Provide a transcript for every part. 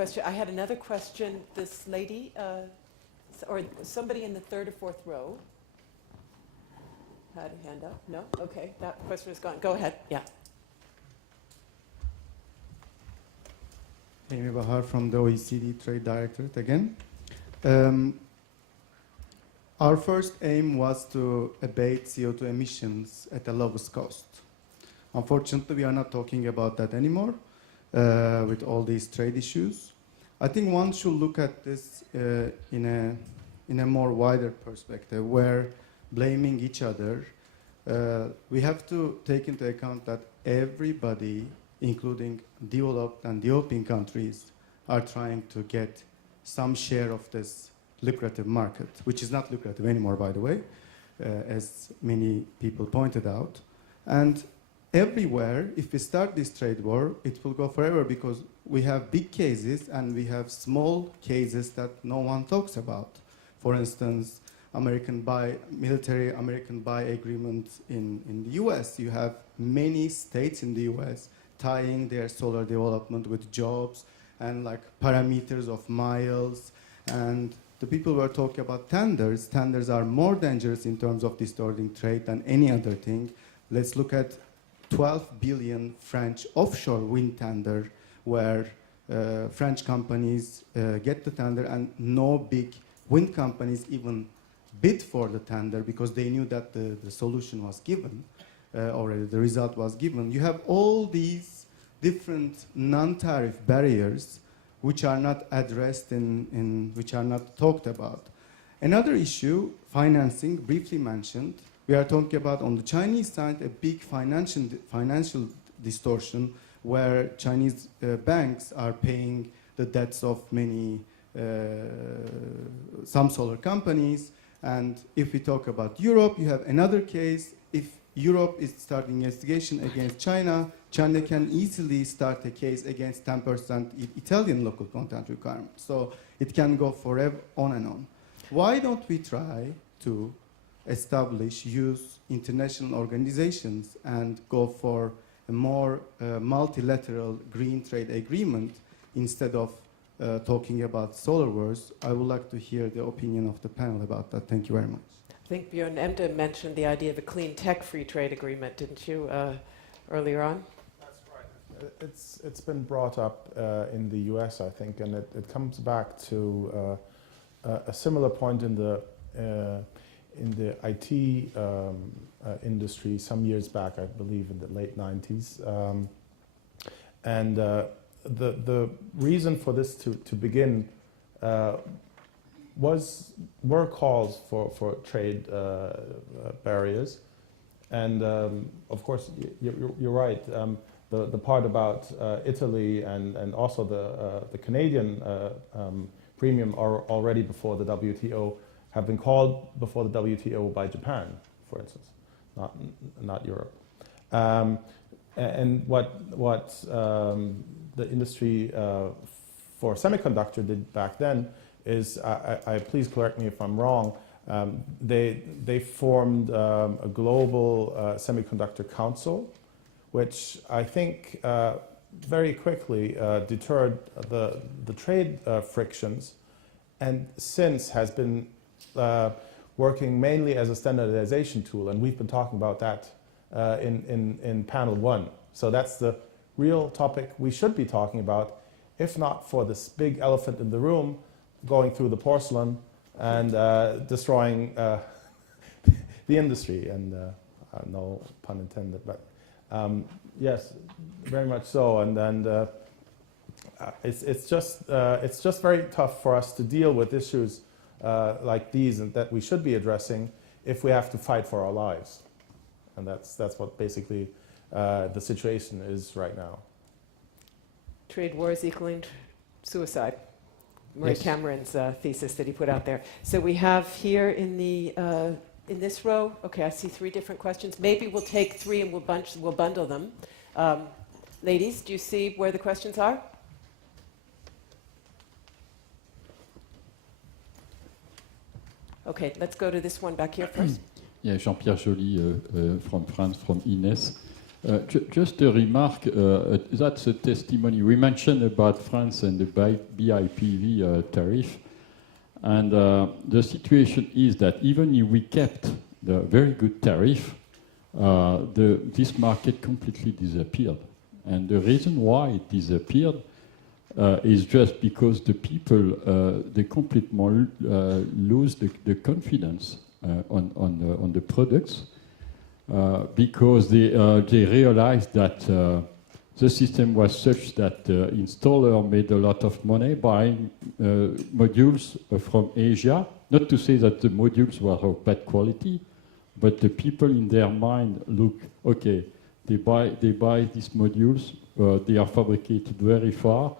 question. I had another question. This lady, or somebody in the third or fourth row, had a hand up. No? Okay, that question is gone. Go ahead. Yeah. Amy Bahar from the OECD Trade Directorate again. Our first aim was to abate CO2 emissions at the lowest cost. Unfortunately, we are not talking about that anymore with all these trade issues. I think one should look at this in a more wider perspective, where blaming each other, we have to take into account that everybody, including developed and developing countries, are trying to get some share of this lucrative market, which is not lucrative anymore, by the way, as many people pointed out. And everywhere, if we start this trade war, it will go forever, because we have big cases and we have small cases that no one talks about. For instance, military American buy agreement in the US. You have many states in the US tying their solar development with jobs and like parameters of miles. And the people were talking about tenders. Tenders are more dangerous in terms of distorting trade than any other thing. Let's look at 12 billion French offshore wind tender, where French companies get the tender and no big wind companies even bid for the tender because they knew that the solution was given already, the result was given. You have all these different non-tariff barriers which are not addressed which are not talked about. Another issue, financing, briefly mentioned. We are talking about, on the Chinese side, a big financial distortion where Chinese banks are paying the debts of some solar companies. And if we talk about Europe, you have another case. If Europe is starting investigation against China, China can easily start a case against 10% Italian local content requirement. So it can go forever, on and on. Why don't we try to use international organizations and go for a more multilateral green trade agreement instead of talking about solar wars? I would like to hear the opinion of the panel about that. Thank you very much. I think Björn Emde mentioned the idea of a clean tech free trade agreement, didn't you, earlier on? That's right. It's been brought up in the US, I think, and it comes back to a similar point in the IT industry some years back, I believe in the late 90s. The reason for this to begin were calls for trade barriers, and of course you're right. The part about Italy and also the Canadian premium are already before the WTO, have been called before the WTO by Japan, for instance, not Europe. And what the industry for semiconductor did back then is, please correct me if I'm wrong, they formed a global semiconductor council, which I think very quickly deterred the trade frictions, and since has been working mainly as a standardization tool, and we've been talking about that in panel 1. So that's the real topic we should be talking about, if not for this big elephant in the room going through the porcelain and destroying the industry, and no pun intended, but yes, very much so. And then it's just very tough for us to deal with issues like these, and that we should be addressing if we have to fight for our lives. And that's what basically the situation is right now. Trade wars equaling suicide. Murray Yes. Cameron's thesis that he put out there. So we have here in this row, okay, I see 3 different questions. Maybe we'll take 3 and we'll bundle them. Ladies, do you see where the questions are? Okay, let's go to this one back here first. Yeah, Jean-Pierre Joly from France, from Ines. Just a remark, that's a testimony. We mentioned about France and the BIPV tariff, and the situation is that even if we kept the very good tariff, this market completely disappeared. And the reason why it disappeared is just because the people, they completely lose the confidence on the products. Because they realized that the system was such that the installer made a lot of money buying modules from Asia. Not to say that the modules were of bad quality, but the people in their mind look, okay, they buy these modules, they are fabricated very far.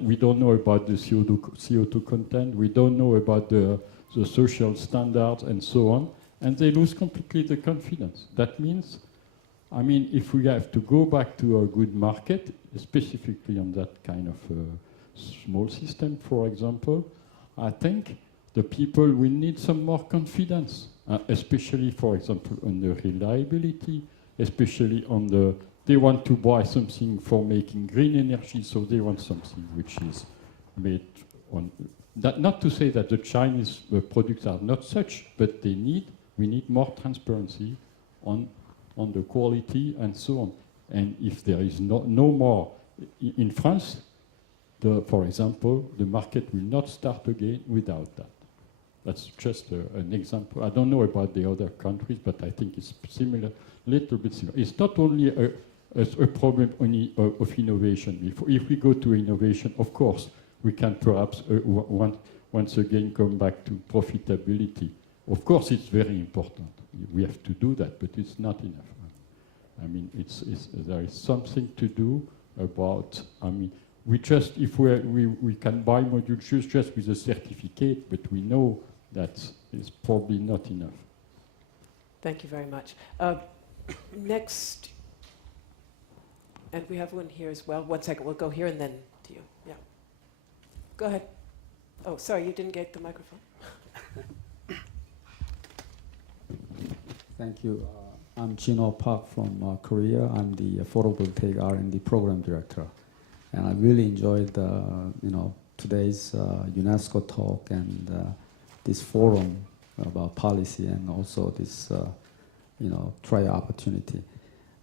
We don't know about the CO2 content, we don't know about the social standards and so on. And they lose completely the confidence. That means, I mean, if we have to go back to a good market, specifically on that kind of small system, for example, I think the people will need some more confidence, especially, for example, on the reliability, especially on the, they want to buy something for making green energy, so they want something which is made on, not to say that the Chinese products are not such, but we need more transparency on the quality and so on. And if there is no more, in France, for example, the market will not start again without that. That's just an example. I don't know about the other countries, but I think it's similar, little bit similar. It's not only a problem only of innovation. If we go to innovation, of course, we can perhaps once again come back to profitability. Of course, it's very important. We have to do that, but it's not enough. I mean, there is something to do about. I mean, we if we can buy modules just with a certificate, but we know that is probably not enough. Thank you very much. Next, and we have one here as well. 1 second, we'll go here and then to you. Yeah. Go ahead. Oh, sorry, you didn't get the microphone. Thank you. I'm Jin-Ho Park from Korea. I'm the photovoltaic R&D program director, and I really enjoyed today's UNESCO talk and this forum about policy and also this try opportunity.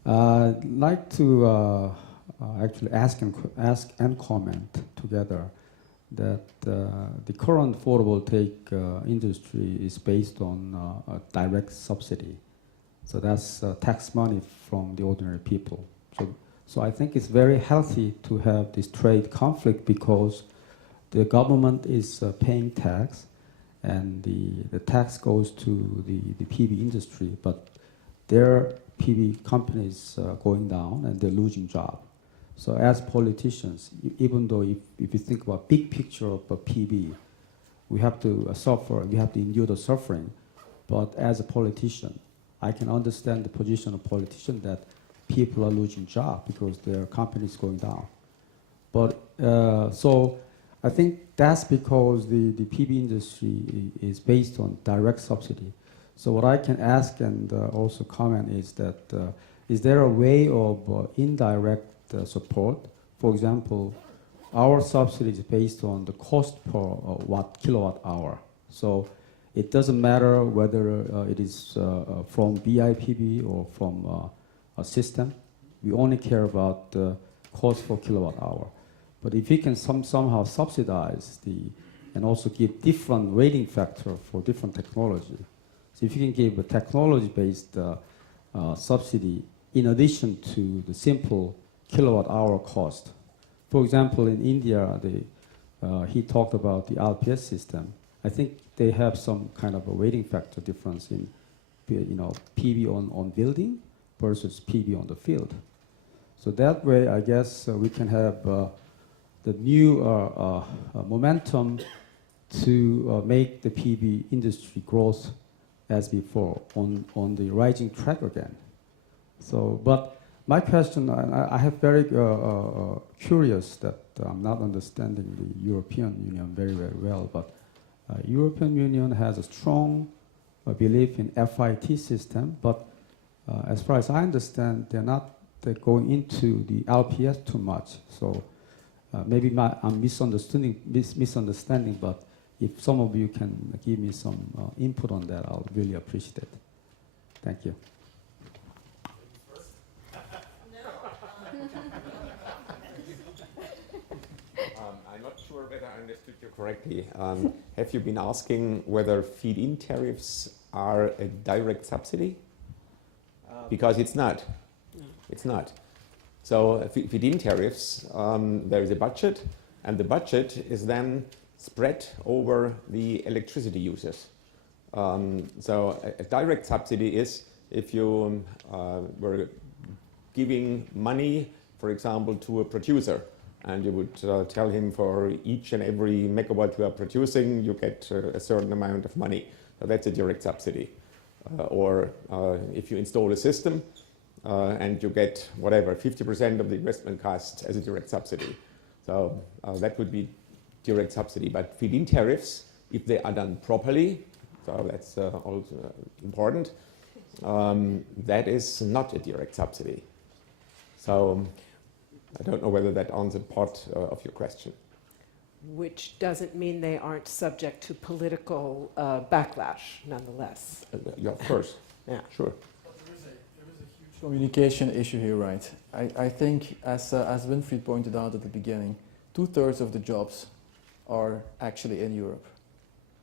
I'd like to actually ask and comment together that the current photovoltaic industry is based on a direct subsidy. So that's tax money from the ordinary people. So I think it's very healthy to have this trade conflict because the government is paying tax and the tax goes to the PV industry, but their PV companies going down and they're losing jobs. So as politicians, even though if you think about big picture of a PV, we have to suffer, we have to endure the suffering. But as a politician, I can understand the position of politician that people are losing jobs because their company is going down. But so I think that's because the PV industry is based on direct subsidy. So what I can ask and also comment is that is there a way of indirect support? For example, our subsidy is based on the cost per kilowatt hour. So it doesn't matter whether it is from BIPV or from a system. We only care about the cost per kilowatt hour. But if we can somehow subsidize and also give different rating factor for different technology. So if you can give a technology-based subsidy in addition to the simple kilowatt hour cost. For example, in India, he talked about the RPS system. I think they have some kind of a rating factor difference in PV on building versus PV on the field. So that way, I guess we can have the new momentum to make the PV industry growth as before on the rising track again. So, but my question, I have very curious that I'm not understanding the European Union very, very well, but European Union has a strong belief in FIT system, but as far as I understand, they're not they're going into the LPS too much. So maybe I'm misunderstanding, but if some of you can give me some input on that, I'll really appreciate it. Thank you. I'm not sure whether I understood you correctly. Have you been asking whether feed-in tariffs are a direct subsidy? Because it's not. It's not. So feed-in tariffs, there is a budget, and the budget is then spread over the electricity users. So a direct subsidy is if you were giving money, for example, to a producer, and you would tell him for each and every megawatt you are producing, you get a certain amount of money. So that's a direct subsidy. Or if you install a system and you get whatever, 50% of the investment cost as a direct subsidy. So that would be direct subsidy. But feed-in tariffs, if they are done properly, so that's also important, that is not a direct subsidy. So I don't know whether that answered part of your question. Which doesn't mean they aren't subject to political backlash, nonetheless. Yeah, of course. Yeah. Sure. There is a huge communication issue here, right? I think, as Winfried pointed out at the beginning, 2/3 of the jobs are actually in Europe.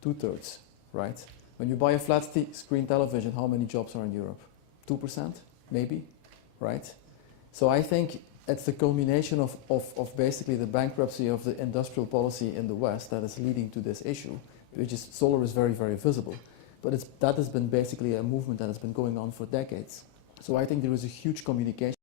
2/3, right? When you buy a flat screen television, how many jobs are in Europe? 2%, maybe, right? So I think it's the culmination of basically the bankruptcy of the industrial policy in the West that is leading to this issue, which is solar is very, very visible. But that has been basically a movement that has been going on for decades. So I think there is a huge communication